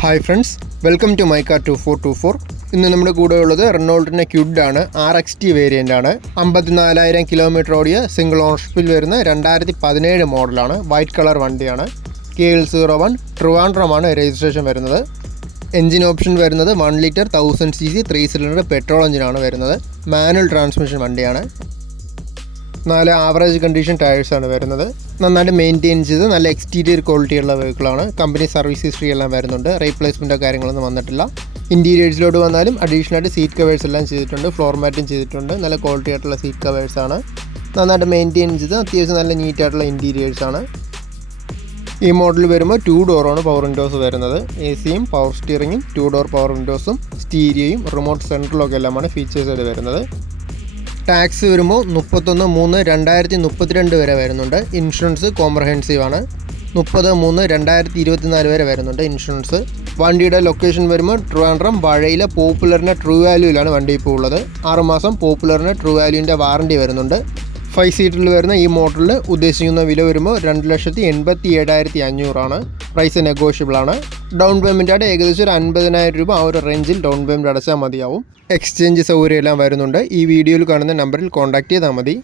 Hi friends, welcome to my car 2424. ഇന്ന് നമ്മുടെ കൂടെ ഉള്ളത് റെനോൾട്ടിൻ്റെ ക്യുഡ് ആണ്. RXT വേരിയൻ്റ് ആണ്. 54,000 കിലോമീറ്റർ ഓടിയ സിംഗിൾ ഓണർഷിപ്പിൽ വരുന്ന 2017 മോഡലാണ്. വൈറ്റ് കളർ വണ്ടിയാണ്. KL01 ട്രിവാൻഡ്രമാണ് രജിസ്ട്രേഷൻ വരുന്നത്. എൻജിൻ ഓപ്ഷൻ വരുന്നത് 1 ലിറ്റർ 1000cc 3 സിലിണ്ടർ പെട്രോൾ എഞ്ചിനാണ് വരുന്നത്. മാനുവൽ ട്രാൻസ്മിഷൻ വണ്ടിയാണ്. 4 ആവറേജ് കണ്ടീഷൻ ടയേഴ്സാണ് വരുന്നത്. നന്നായിട്ട് മെയിൻറ്റെയിൻ ചെയ്ത് നല്ല എക്സ്റ്റീരിയർ ക്വാളിറ്റിയുള്ള വെഹിക്കിളാണ്. കമ്പനി സർവീസ് ഹിസ്റ്ററി എല്ലാം വരുന്നുണ്ട്. റീപ്ലേസ്മെൻറ്റോ കാര്യങ്ങളൊന്നും വന്നിട്ടില്ല. ഇൻറ്റീരിയേഴ്സിലോട്ട് വന്നാലും അഡീഷണലായിട്ട് സീറ്റ് കവേഴ്സ് എല്ലാം ചെയ്തിട്ടുണ്ട്. ഫ്ലോർ മാറ്റും ചെയ്തിട്ടുണ്ട്. നല്ല ക്വാളിറ്റി ആയിട്ടുള്ള സീറ്റ് കവേഴ്സാണ്. നന്നായിട്ട് മെയിൻറ്റെയിൻ ചെയ്ത് അത്യാവശ്യം നല്ല നീറ്റായിട്ടുള്ള ഇൻറ്റീരിയേഴ്സാണ്. ഈ മോഡൽ വരുമ്പോൾ 2 ഡോറാണ് പവർ വിൻഡോസ് വരുന്നത്. AC-യും പവർ സ്റ്റിയറിങ്ങും 2 ഡോർ പവർ വിൻഡോസും സ്റ്റീരിയോയും റിമോട്ട് സെൻട്രലൊക്കെ എല്ലാമാണ് ഫീച്ചേഴ്സായിട്ട് വരുന്നത്. ടാക്സ് വരുമ്പോൾ 31/3/2032 വരെ വരുന്നുണ്ട്. ഇൻഷുറൻസ് കോംപ്രഹെൻസീവ് ആണ്. 30/3/2024 വരെ വരുന്നുണ്ട് ഇൻഷുറൻസ്. വണ്ടിയുടെ ലൊക്കേഷൻ വരുമ്പോൾ ട്രിവാൻഡ്രം വഴയിലെ പോപ്പുലറിൻ്റെ ട്രൂ വാല്യൂവിലാണ് വണ്ടി ഇപ്പോൾ ഉള്ളത്. 6 മാസം പോപ്പുലറിന് ട്രൂ വാല്യൂവിൻ്റെ വാറണ്ടി വരുന്നുണ്ട്. 5 സീറ്ററിൽ വരുന്ന ഈ മോഡലിൽ ഉദ്ദേശിക്കുന്ന വില വരുമ്പോൾ 2,87,500 ആണ്. പ്രൈസ് നെഗോഷ്യബിൾ ആണ്. ഡൗൺ പേയ്മെൻറ്റായിട്ട് ഏകദേശം ഒരു 50,000 രൂപ ആ ഒരു റേഞ്ചിൽ ഡൗൺ പേയ്മെൻറ്റ് അടച്ചാൽ മതിയാവും. എക്സ്ചേഞ്ച് സൗകര്യം എല്ലാം വരുന്നുണ്ട്. ഈ വീഡിയോയിൽ കാണുന്ന നമ്പറിൽ കോൺടാക്റ്റ് ചെയ്താൽ മതി.